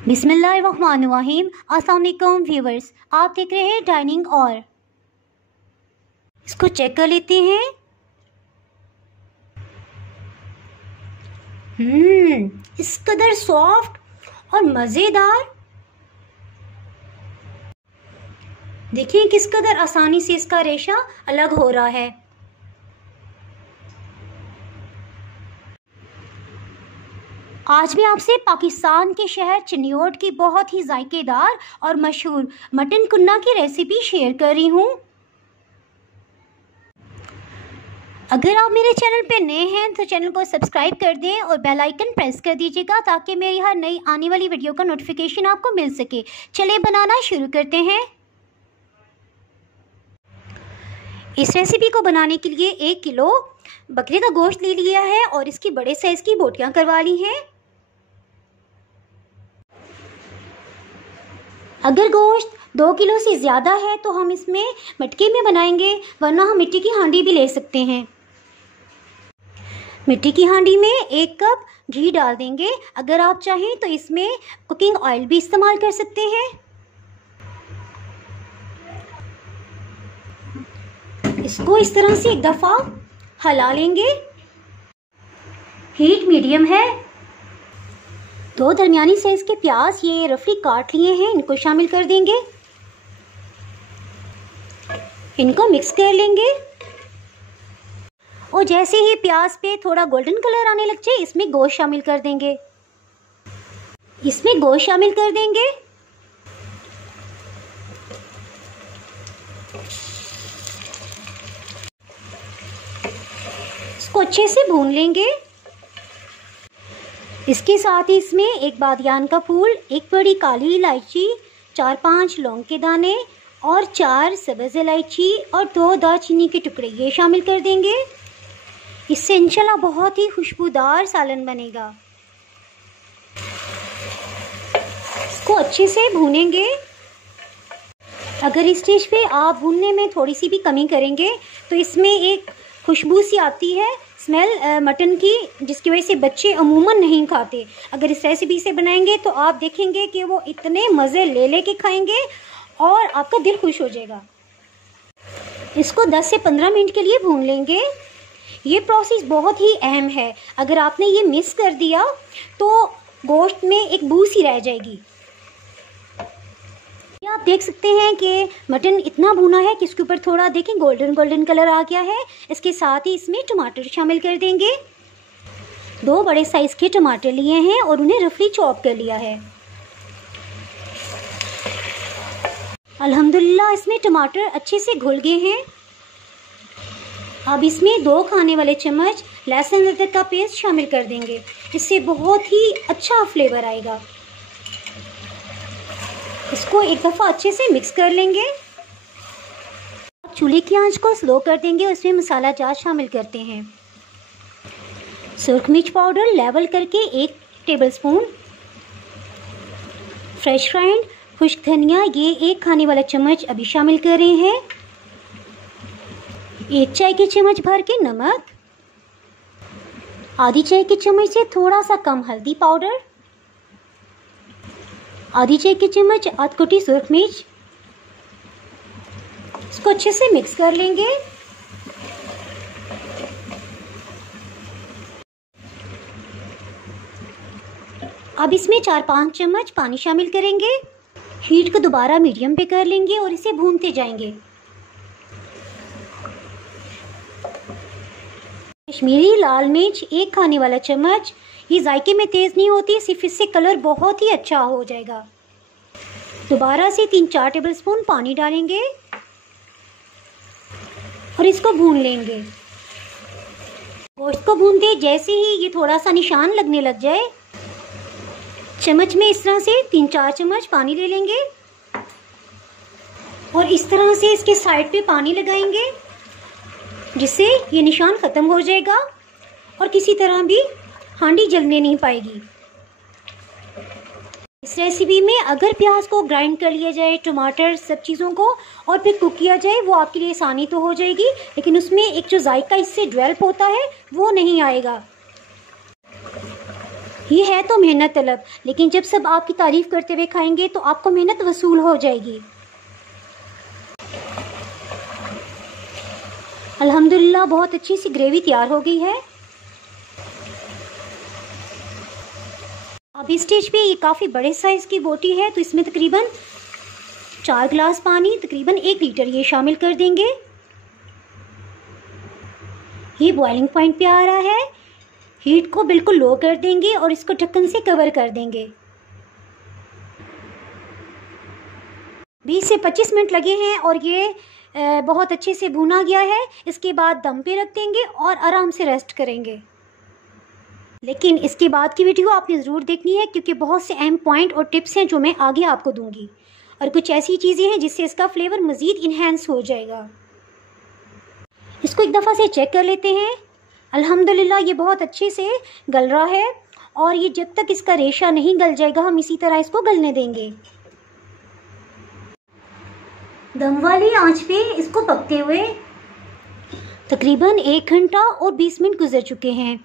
बिस्मिल्लाहिर्रहमानिर्रहीम। अस्सलाम वालेकुम व्यूवर्स, आप देख रहे हैं डाइनिंग और इसको चेक कर लेते हैं। इस कदर सॉफ्ट और मज़ेदार। देखिए किस कदर आसानी से इसका रेशा अलग हो रहा है। आज मैं आपसे पाकिस्तान के शहर चिन्योट की बहुत ही जायकेदार और मशहूर मटन कुन्ना की रेसिपी शेयर कर रही हूँ। अगर आप मेरे चैनल पे नए हैं तो चैनल को सब्सक्राइब कर दें और बेल आइकन प्रेस कर दीजिएगा ताकि मेरी हर नई आने वाली वीडियो का नोटिफिकेशन आपको मिल सके। चलिए बनाना शुरू करते हैं। इस रेसिपी को बनाने के लिए 1 किलो बकरे का गोश्त ले लिया है और इसकी बड़े साइज़ की बोटियां करवा ली हैं। अगर गोश्त 2 किलो से ज़्यादा है तो हम इसमें मटके में बनाएंगे, वरना हम मिट्टी की हांडी भी ले सकते हैं। मिट्टी की हांडी में 1 कप घी डाल देंगे। अगर आप चाहें तो इसमें कुकिंग ऑयल भी इस्तेमाल कर सकते हैं। इसको इस तरह से एक दफ़ा हिला लेंगे। हीट मीडियम है। 2 दरमियानी साइज के प्याज ये रफली काट लिए हैं, इनको शामिल कर देंगे। इनको मिक्स कर लेंगे और जैसे ही प्याज पे थोड़ा गोल्डन कलर आने लग जाए इसमें गोश्त शामिल कर देंगे। इसको अच्छे से भून लेंगे। इसके साथ ही इसमें 1 बादियान का फूल, 1 बड़ी काली इलायची, 4-5 लौंग के दाने और 4 सब्ज़ इलायची और 2 दालचीनी के टुकड़े ये शामिल कर देंगे। इससे इंशाल्लाह बहुत ही खुशबूदार सालन बनेगा। इसको अच्छे से भूनेंगे। अगर इस स्टेज पे आप भूनने में थोड़ी सी भी कमी करेंगे तो इसमें एक खुशबू सी आती है स्मेल मटन की, जिसकी वजह से बच्चे अमूमन नहीं खाते। अगर इस रेसिपी से बनाएंगे तो आप देखेंगे कि वो इतने मज़े ले लेके खाएंगे और आपका दिल खुश हो जाएगा। इसको 10 से 15 मिनट के लिए भून लेंगे। ये प्रोसेस बहुत ही अहम है। अगर आपने ये मिस कर दिया तो गोश्त में एक बू सी रह जाएगी। आप देख सकते हैं कि मटन इतना भुना है कि इसके ऊपर थोड़ा देखें गोल्डन कलर आ गया है। इसके साथ ही इसमें टमाटर शामिल कर देंगे। 2 बड़े साइज़ के टमाटर लिए हैं और उन्हें रफली चॉप कर लिया है। अल्हम्दुलिल्लाह इसमें टमाटर अच्छे से घुल गए हैं। अब इसमें 2 खाने वाले चम्मच लहसुन अदरक का पेस्ट शामिल कर देंगे। इससे बहुत ही अच्छा फ्लेवर आएगा। इसको एक दफ़ा अच्छे से मिक्स कर लेंगे। चूल्हे की आंच को स्लो कर देंगे और इसमें मसाला जात शामिल करते हैं। सुरख मिर्च पाउडर लेवल करके 1 टेबलस्पून, फ्रेश फ्राइड खुश्क धनिया ये 1 खाने वाला चम्मच अभी शामिल कर रहे हैं। 1 चाय की चम्मच भर के नमक, आधी चाय की चम्मच से थोड़ा सा कम हल्दी पाउडर, आधी चाय की चम्मच अधकुटी सुरख मिर्च। इसको अच्छे से मिक्स कर लेंगे। अब इसमें 4-5 चम्मच पानी शामिल करेंगे। हीट को दोबारा मीडियम पे कर लेंगे और इसे भूनते जाएंगे। कश्मीरी लाल मिर्च 1 खाने वाला चम्मच, ये जायके में तेज़ नहीं होती, सिर्फ इससे कलर बहुत ही अच्छा हो जाएगा। दोबारा से 3-4 टेबलस्पून पानी डालेंगे और इसको भून लेंगे। गोश्त को भूनते जैसे ही ये थोड़ा सा निशान लगने लग जाए चम्मच में इस तरह से 3-4 चम्मच पानी ले लेंगे और इस तरह से इसके साइड पे पानी लगाएंगे, जिससे ये निशान ख़त्म हो जाएगा और किसी तरह भी हांडी जलने नहीं पाएगी। इस रेसिपी में अगर प्याज को ग्राइंड कर लिया जाए, टमाटर सब चीज़ों को, और फिर कुक किया जाए वो आपके लिए आसानी तो हो जाएगी, लेकिन उसमें एक जो जायका इससे डेवलप होता है वो नहीं आएगा। ये है तो मेहनत तलब, लेकिन जब सब आपकी तारीफ़ करते हुए खाएंगे तो आपको मेहनत वसूल हो जाएगी। अल्हम्दुलिल्लाह बहुत अच्छी सी ग्रेवी तैयार हो गई है। अब इस स्टेज पे ये काफ़ी बड़े साइज़ की बोटी है, तो इसमें तकरीबन 4 गिलास पानी, तकरीबन 1 लीटर ये शामिल कर देंगे। ये बॉइलिंग पॉइंट पे आ रहा है, हीट को बिल्कुल लो कर देंगे और इसको ढक्कन से कवर कर देंगे। 20 से 25 मिनट लगे हैं और ये बहुत अच्छे से भुना गया है। इसके बाद दम पे रख देंगे और आराम से रेस्ट करेंगे। लेकिन इसके बाद की वीडियो आपने ज़रूर देखनी है, क्योंकि बहुत से अहम पॉइंट और टिप्स हैं जो मैं आगे आपको दूंगी, और कुछ ऐसी चीज़ें हैं जिससे इसका फ्लेवर मज़ीद इन्हेंस हो जाएगा। इसको एक दफ़ा से चेक कर लेते हैं। अल्हम्दुलिल्लाह ये बहुत अच्छे से गल रहा है, और ये जब तक इसका रेशा नहीं गल जाएगा हम इसी तरह इसको गलने देंगे। दम वाली आंच पे इसको पकते हुए तकरीबन 1 घंटा और 20 मिनट गुजर चुके हैं।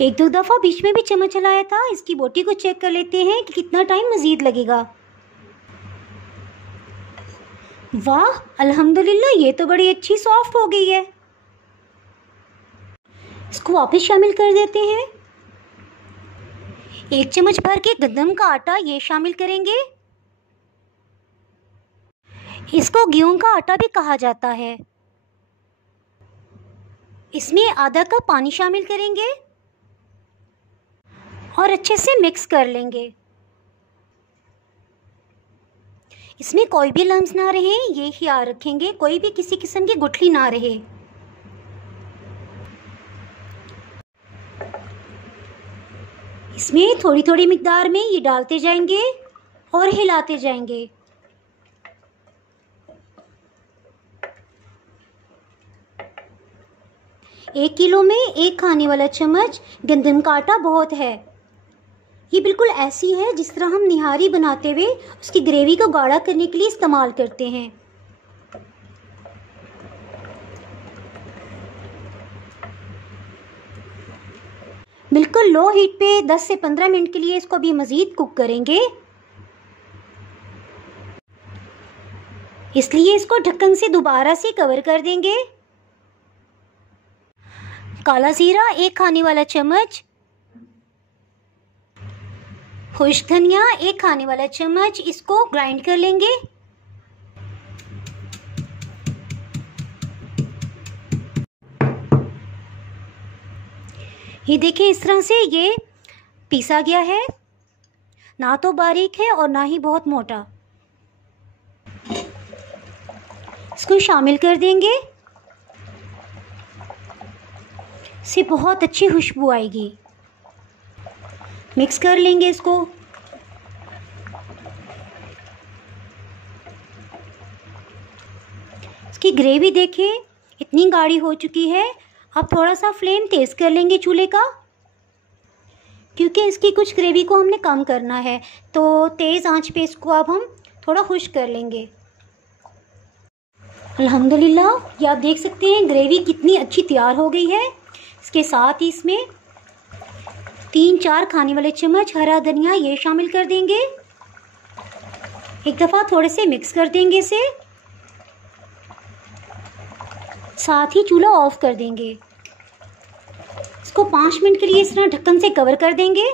एक दो दफ़ा बीच में भी चम्मच चलाया था। इसकी बोटी को चेक कर लेते हैं कि कितना टाइम मज़ीद लगेगा। वाह, अल्हम्दुलिल्लाह ये तो बड़ी अच्छी सॉफ्ट हो गई है। इसको वापस शामिल कर देते हैं। 1 चम्मच भर के गंदम का आटा ये शामिल करेंगे। इसको गेहूं का आटा भी कहा जाता है। इसमें आधा कप पानी शामिल करेंगे और अच्छे से मिक्स कर लेंगे। इसमें कोई भी लम्स ना रहे, ये ख्याल रखेंगे, कोई भी किसी किस्म की गुठली ना रहे। इसमें थोड़ी थोड़ी मिकदार में ये डालते जाएंगे और हिलाते जाएंगे। एक किलो में 1 खाने वाला चम्मच गंदम का आटा बहुत है। ये बिल्कुल ऐसी है जिस तरह हम निहारी बनाते हुए उसकी ग्रेवी को गाढ़ा करने के लिए इस्तेमाल करते हैं। बिल्कुल लो हीट पे 10 से 15 मिनट के लिए इसको अभी मज़ीद कुक करेंगे। इसलिए इसको ढक्कन से दोबारा से कवर कर देंगे। काला जीरा 1 खाने वाला चम्मच, खुश्क धनिया 1 खाने वाला चम्मच, इसको ग्राइंड कर लेंगे। ये देखिए इस तरह से ये पीसा गया है, ना तो बारीक है और ना ही बहुत मोटा। इसको शामिल कर देंगे। इससे बहुत अच्छी खुशबू आएगी। मिक्स कर लेंगे इसको। इसकी ग्रेवी देखिए इतनी गाढ़ी हो चुकी है। अब थोड़ा सा फ्लेम तेज़ कर लेंगे चूल्हे का, क्योंकि इसकी कुछ ग्रेवी को हमने कम करना है, तो तेज़ आंच पे इसको अब हम थोड़ा खुश्क कर लेंगे। अल्हम्दुलिल्लाह ये आप देख सकते हैं ग्रेवी कितनी अच्छी तैयार हो गई है। इसके साथ ही इसमें 3-4 खाने वाले चम्मच हरा धनिया ये शामिल कर देंगे। एक दफ़ा थोड़े से मिक्स कर देंगे इसे, साथ ही चूल्हा ऑफ कर देंगे। इसको 5 मिनट के लिए इस तरह ढक्कन से कवर कर देंगे।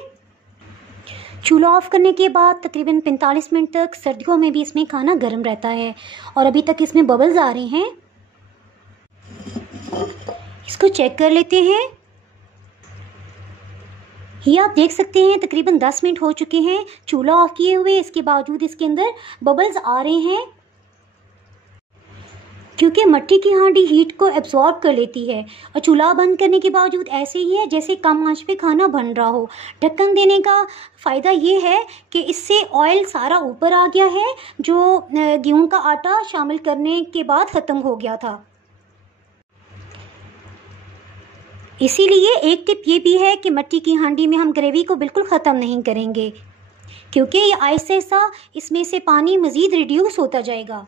चूल्हा ऑफ करने के बाद तकरीबन 45 मिनट तक सर्दियों में भी इसमें खाना गर्म रहता है, और अभी तक इसमें बबल्स आ रहे हैं। इसको चेक कर लेते हैं। ये आप देख सकते हैं तकरीबन 10 मिनट हो चुके हैं चूल्हा ऑफ किए हुए, इसके बावजूद इसके अंदर बबल्स आ रहे हैं, क्योंकि मिट्टी की हांडी हीट को एब्जॉर्ब कर लेती है। और चूल्हा बंद करने के बावजूद ऐसे ही है जैसे कम आंच पे खाना बन रहा हो। ढक्कन देने का फ़ायदा ये है कि इससे ऑयल सारा ऊपर आ गया है, जो गेहूं का आटा शामिल करने के बाद ख़त्म हो गया था। इसीलिए एक टिप ये भी है कि मिट्टी की हांडी में हम ग्रेवी को बिल्कुल ख़त्म नहीं करेंगे, क्योंकि ये आहिस्ता आहिस्ता इसमें से पानी मज़ीद रिड्यूस होता जाएगा।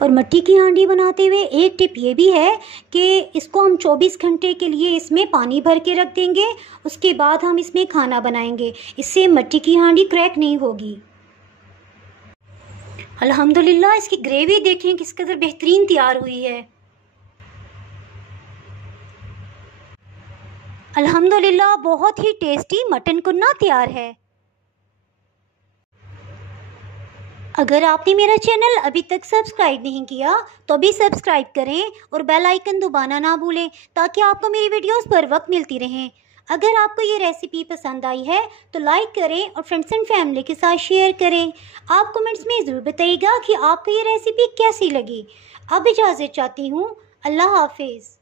और मट्टी की हांडी बनाते हुए एक टिप ये भी है कि इसको हम 24 घंटे के लिए इसमें पानी भर के रख देंगे, उसके बाद हम इसमें खाना बनाएंगे। इससे मट्टी की हांडी क्रैक नहीं होगी। अल्हम्दुलिल्लाह इसकी ग्रेवी देखें किस कदर बेहतरीन तैयार हुई है। अल्हम्दुलिल्लाह बहुत ही टेस्टी मटन कुन्ना तैयार है। अगर आपने मेरा चैनल अभी तक सब्सक्राइब नहीं किया तो अभी सब्सक्राइब करें और बेल आइकन दबाना ना भूलें ताकि आपको मेरी वीडियोस पर वक्त मिलती रहें। अगर आपको ये रेसिपी पसंद आई है तो लाइक करें और फ्रेंड्स एंड फैमिली के साथ शेयर करें। आप कमेंट्स में ज़रूर बताइएगा कि आपको ये रेसिपी कैसी लगी। अब इजाज़त चाहती हूँ। अल्लाह हाफिज़।